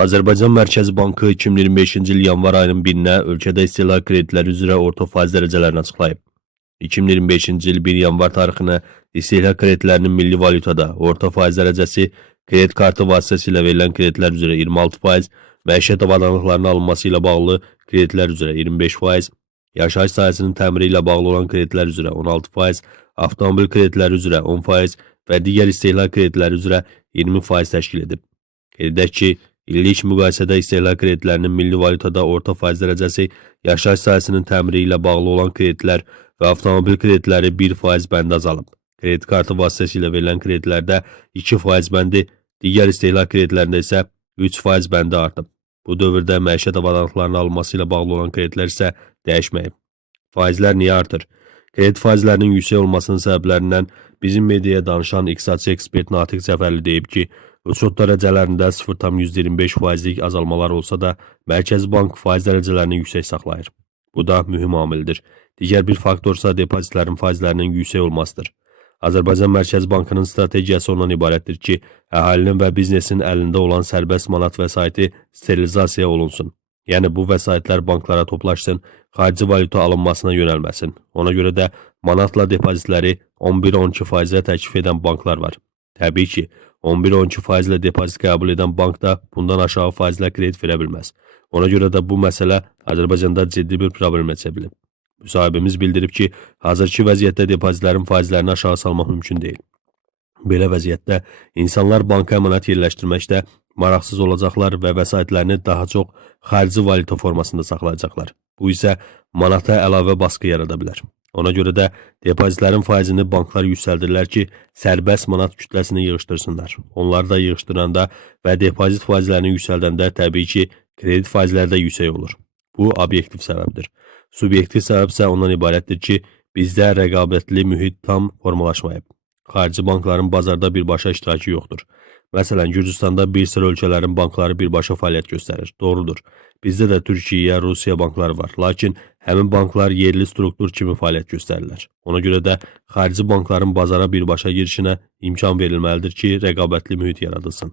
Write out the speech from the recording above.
Azərbaycan Mərkəzi Bankı 2025-ci il yanvar ayının 1-nə ölkədə istehlak kreditləri üzrə orta faiz dərəcələrini açıqlayıb. 2025-ci il 1 yanvar tarixinə istehlak kreditlərinin milli valyutada orta faiz dərəcəsi kredit kartı vasitəsilə verilən kreditlər üzrə 26%, məişət avadanlıqlarının alınması ilə bağlı kreditlər üzrə 25%, yaşayış sahəsinin təmiri ilə bağlı olan kreditlər üzrə 16%, avtomobil kreditləri üzrə 10% və digər istehlak kreditləri üzrə 20% təşkil edib. Qeyd edək ki, illik müqayisədə istehlak kreditlərinin milli valyutada orta faiz dərəcəsi, yaşayış sahəsinin təmiri ilə bağlı olan kreditlər və avtomobil kreditləri 1% bəndi azalıb. Kredit kartı vasitəsilə verilən kreditlərdə 2% bəndi, digər istehlak kreditlərində isə 3% bəndi artıb. Bu dövrdə məişət avadanlıqlarının alınması ilə bağlı olan kreditlər isə dəyişməyib. Faizlər niyə artır? Kredit faizlərinin yüksək olmasının səbəblərindən bizim mediaya danışan iqtisadçı ekspert Natiq Cəfərli deyib ki, uçot dərəcələrində 0,25%lik azalmalar olsa da, Mərkəzi Bank faiz dərəcələrini yüksək saxlayır. Bu da mühüm amildir. Digər bir faktorsa depozitlərin faizlərinin yüksək olmasıdır. Azərbaycan Mərkəzi Bankının strategiyası ondan ibarətdir ki, əhalinin və biznesin əlində olan sərbəst manat vəsaiti sterilizasiya olunsun. Yəni bu vəsaitlər banklara toplaşsın, xarici valyuta alınmasına yönəlməsin. Ona görə də manatla depozitləri 11-12%-ə təklif edən banklar var. Təbii ki, 11-12%-lə depozit qəbul edən bank da bundan aşağı faizlə kredit verə bilməz. Ona görə də bu məsələ Azərbaycanda ciddi bir problemə çevrilib. Müsahibimiz bildirib ki, hazırki vəziyyətdə depozitlərin faizlərini aşağı salmaq mümkün deyil. Belə vəziyyətdə insanlar banka əmanət yerləşdirməkdə maraqsız olacaqlar və vəsaitlərini daha çox xarici valyuta formasında saxlayacaqlar. Bu isə manata əlavə baskı yarada bilər. Ona görə də depozitlərin faizini banklar yüksəldirlər ki, sərbəst manat kütləsini yığışdırsınlar. Onları da yığışdıranda və depozit faizlərini yüksəldəndə təbii ki, kredit faizləri də yüksək olur. Bu obyektiv səbəbdir. Subyektiv səbəb isə ondan ibarətdir ki, bizdə rəqabətli mühit tam formalaşmayıb. Xarici bankların bazarda birbaşa iştirakı yoxdur. Məsələn, Gürcüstanda bir sıra ölkələrin bankları birbaşa fəaliyyət göstərir. Doğrudur. Bizdə də Türkiyə, Rusiya bankları var. Lakin həmin banklar yerli struktur kimi fəaliyyət göstərirlər. Ona görə də xarici bankların bazara birbaşa girişinə imkan verilməlidir ki, rəqabətli mühit yaradılsın.